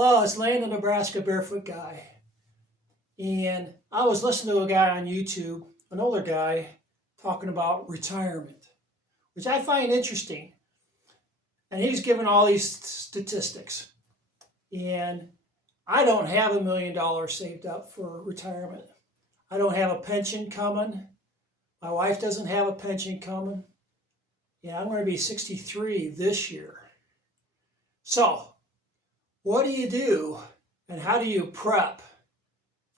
Hello, it's Lane, the Nebraska Barefoot Guy. And I was listening to a guy on YouTube, an older guy, talking about retirement, which I find interesting. And he's giving all these statistics. And I don't have $1 million saved up for retirement. I don't have a pension coming. My wife doesn't have a pension coming. Yeah, I'm going to be 63 this year. So, what do you do and how do you prep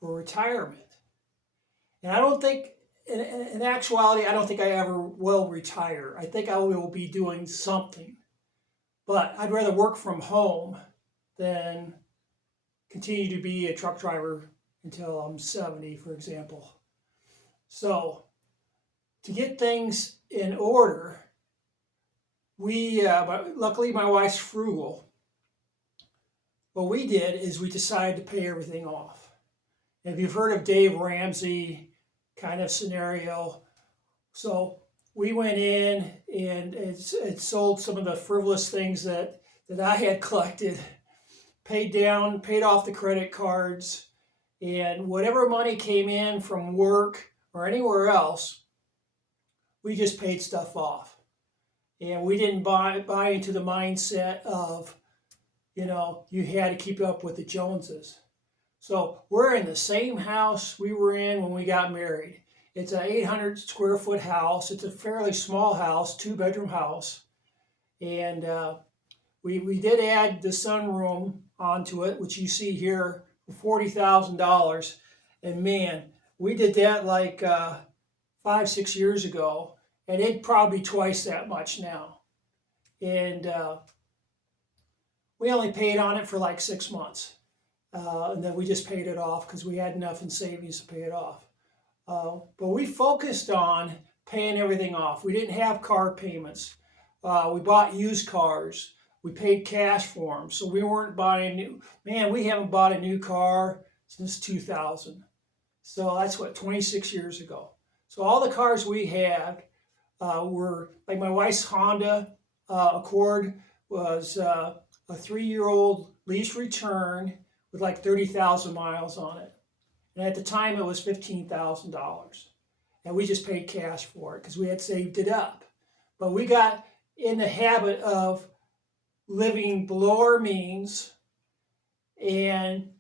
for retirement? And I don't think, in actuality, I don't think I ever will retire. I think I will be doing something. But I'd rather work from home than continue to be a truck driver until I'm 70, for example. So, to get things in order, luckily my wife's frugal. What we did is we decided to pay everything off. If you've heard of Dave Ramsey kind of scenario, so we went in and it sold some of the frivolous things that I had collected, paid off the credit cards, and whatever money came in from work or anywhere else, we just paid stuff off. And we didn't buy into the mindset of, you had to keep up with the Joneses. So we're in the same house we were in when we got married. It's an 800 square foot house. It's a fairly small house, 2-bedroom house. And we did add the sunroom onto it, which you see here for $40,000. And man, we did that like 5-6 years ago. And it'd probably be twice that much now. And we only paid on it for like 6 months. And then we just paid it off because we had enough in savings to pay it off. But we focused on paying everything off. We didn't have car payments. We bought used cars. We paid cash for them. So we weren't buying new. Man, we haven't bought a new car since 2000. So that's 26 years ago. So all the cars we had were, like my wife's Honda Accord was a 3-year-old lease return with like 30,000 miles on it. And at the time it was $15,000. And we just paid cash for it because we had saved it up. But we got in the habit of living below our means and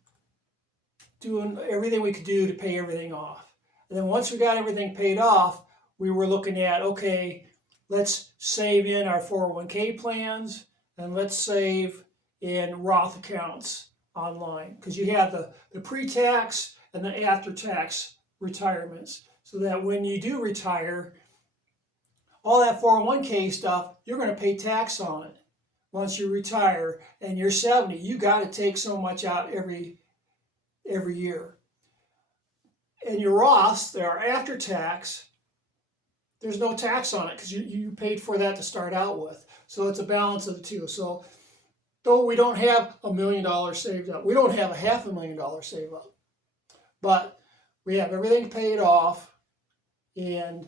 doing everything we could do to pay everything off. And then once we got everything paid off, we were looking at, okay, let's save in our 401k plans and let's save in Roth accounts online, because you have the pre-tax and the after-tax retirements, so that when you do retire, all that 401k stuff, you're going to pay tax on it once you retire. And you're 70, you got to take so much out every year. And your Roths, they are after tax. There's no tax on it because you paid for that to start out with. So it's a balance of the two. So though we don't have $1 million saved up, we don't have $500,000 saved up, but we have everything paid off, and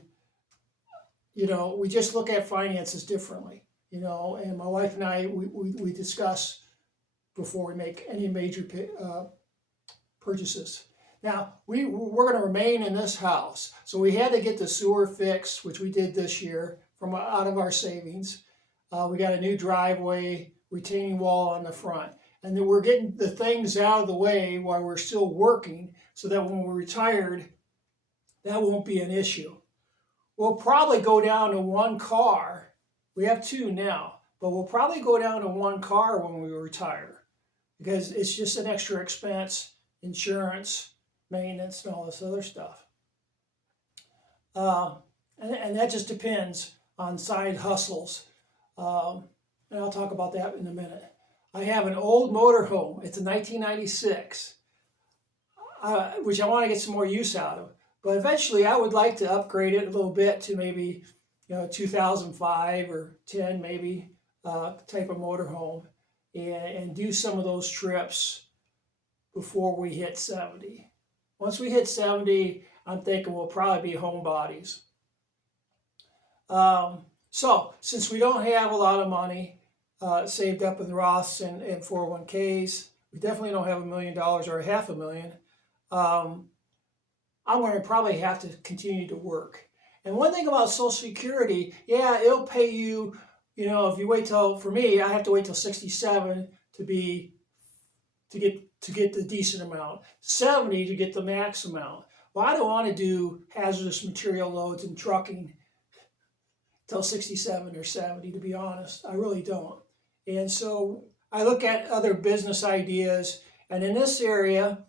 we just look at finances differently. And my wife and I, we discuss before we make any major purchases. Now, we're going to remain in this house. So we had to get the sewer fixed, which we did this year from out of our savings. We got a new driveway, retaining wall on the front. And then we're getting the things out of the way while we're still working so that when we're retired, that won't be an issue. We'll probably go down to one car. We have 2 now, but we'll probably go down to one car when we retire because it's just an extra expense, insurance, maintenance, and all this other stuff. And that just depends on side hustles. And I'll talk about that in a minute. I have an old motorhome. It's a 1996, which I want to get some more use out of. But eventually I would like to upgrade it a little bit to maybe 2005 or 10 maybe type of motorhome, and do some of those trips before we hit 70. Once we hit 70, I'm thinking we'll probably be homebodies. So since we don't have a lot of money saved up in Roths and 401ks, we definitely don't have $1 million or $500,000, I'm going to probably have to continue to work. And one thing about Social Security, yeah, it'll pay you, you know, if you wait till, for me, I have to wait till 67 to get the decent amount, 70 to get the max amount. Well, I don't want to do hazardous material loads and trucking till 67 or 70, to be honest. I really don't. And so I look at other business ideas, and in this area,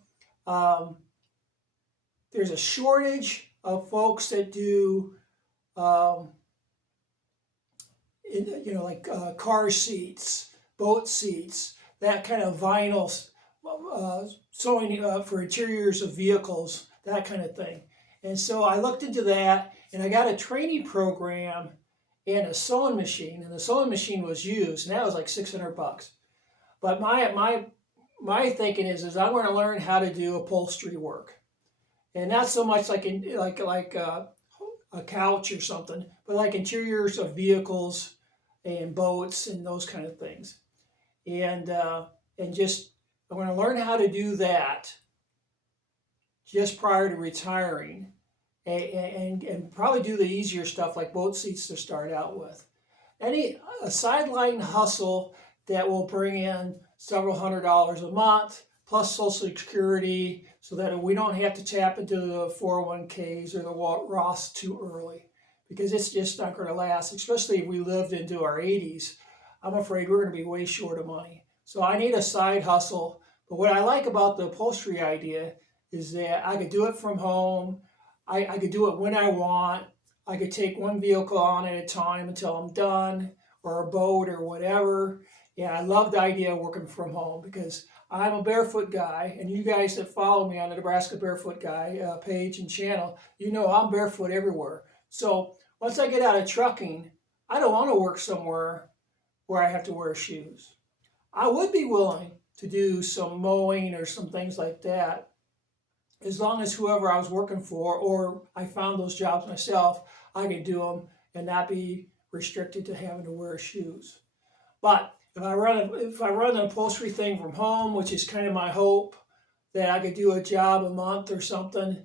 there's a shortage of folks that do, like car seats, boat seats, that kind of vinyl sewing for interiors of vehicles, that kind of thing. And so I looked into that, and I got a training program and a sewing machine, and the sewing machine was used, and that was like $600. But my thinking is I'm going to learn how to do upholstery work, and not so much like a couch or something, but like interiors of vehicles and boats and those kind of things, and just I'm going to learn how to do that just prior to retiring, and probably do the easier stuff like boat seats to start out with. A sideline hustle that will bring in several $100s a month, plus Social Security, so that we don't have to tap into the 401ks or the Roths too early, because it's just not going to last, especially if we lived into our 80s. I'm afraid we're going to be way short of money. So I need a side hustle. But what I like about the upholstery idea is that I could do it from home. I could do it when I want. I could take one vehicle on at a time until I'm done, or a boat or whatever. Yeah, I love the idea of working from home, because I'm a barefoot guy, and you guys that follow me on the Nebraska Barefoot Guy page and channel, you know I'm barefoot everywhere. So once I get out of trucking, I don't want to work somewhere where I have to wear shoes. I would be willing to do some mowing or some things like that, as long as whoever I was working for, or I found those jobs myself, I could do them and not be restricted to having to wear shoes. But if I run an upholstery thing from home, which is kind of my hope, that I could do a job a month or something,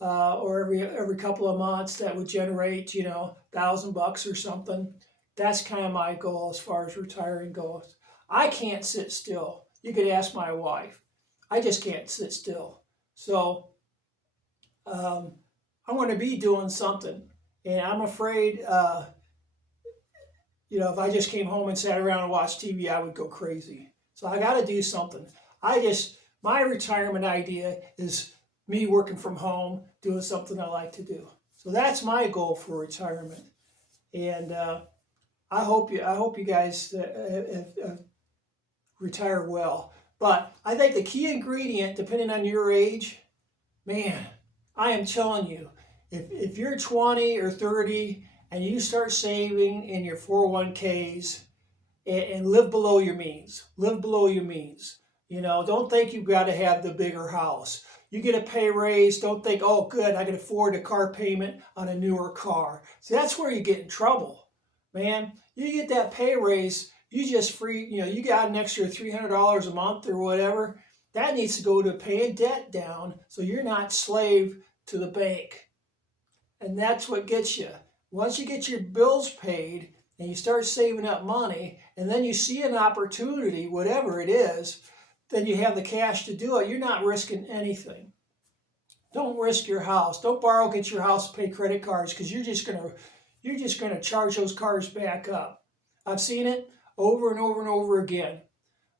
or every couple of months, that would generate $1,000 or something. That's kind of my goal as far as retiring goes. I can't sit still. You could ask my wife. I just can't sit still. So I'm going to be doing something, and I'm afraid. If I just came home and sat around and watched TV, I would go crazy. So I got to do something. My retirement idea is me working from home, doing something I like to do. So that's my goal for retirement. And I hope you guys retire well. But I think the key ingredient, depending on your age, man, I am telling you, if you're 20 or 30 and you start saving in your 401ks and live below your means, don't think you've got to have the bigger house. You get a pay raise, don't think, oh, good, I can afford a car payment on a newer car. See, that's where you get in trouble, man. You get that pay raise, you just you got an extra $300 a month or whatever. That needs to go to paying debt down, so you're not slave to the bank. And that's what gets you. Once you get your bills paid and you start saving up money, and then you see an opportunity, whatever it is, then you have the cash to do it. You're not risking anything. Don't risk your house. Don't borrow against your house to pay credit cards, because you're just gonna charge those cars back up. I've seen it over and over and over again.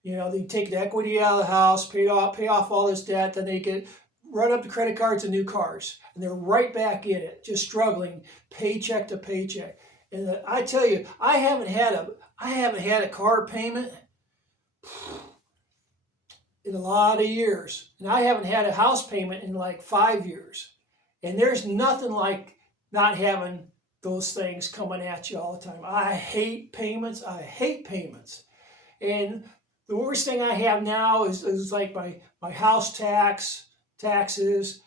They take the equity out of the house, pay off all this debt, then they run up the credit cards and new cars, and they're right back in it, just struggling paycheck to paycheck. And I tell you, I haven't had a car payment in a lot of years, and I haven't had a house payment in like 5 years. And there's nothing like not having those things coming at you all the time. I hate payments. And the worst thing I have now is like my house taxes,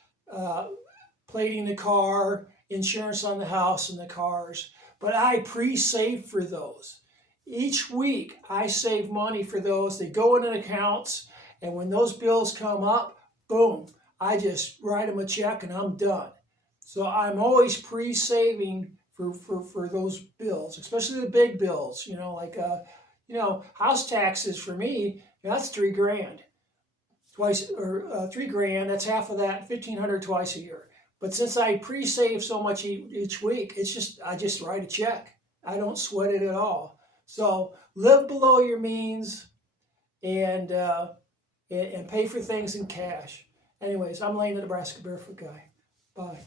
plating the car, insurance on the house and the cars. But I pre-save for those. Each week I save money for those. They go into accounts, And when those bills come up, boom, I just write them a check and I'm done. So I'm always pre-saving for those bills, especially the big bills, like, house taxes for me, that's $3,000 twice, or $3,000, that's half of that, 1,500 twice a year. But since I pre-save so much each week, I just write a check. I don't sweat it at all. So live below your means and pay for things in cash. Anyways, I'm Lane, the Nebraska Barefoot Guy. Bye.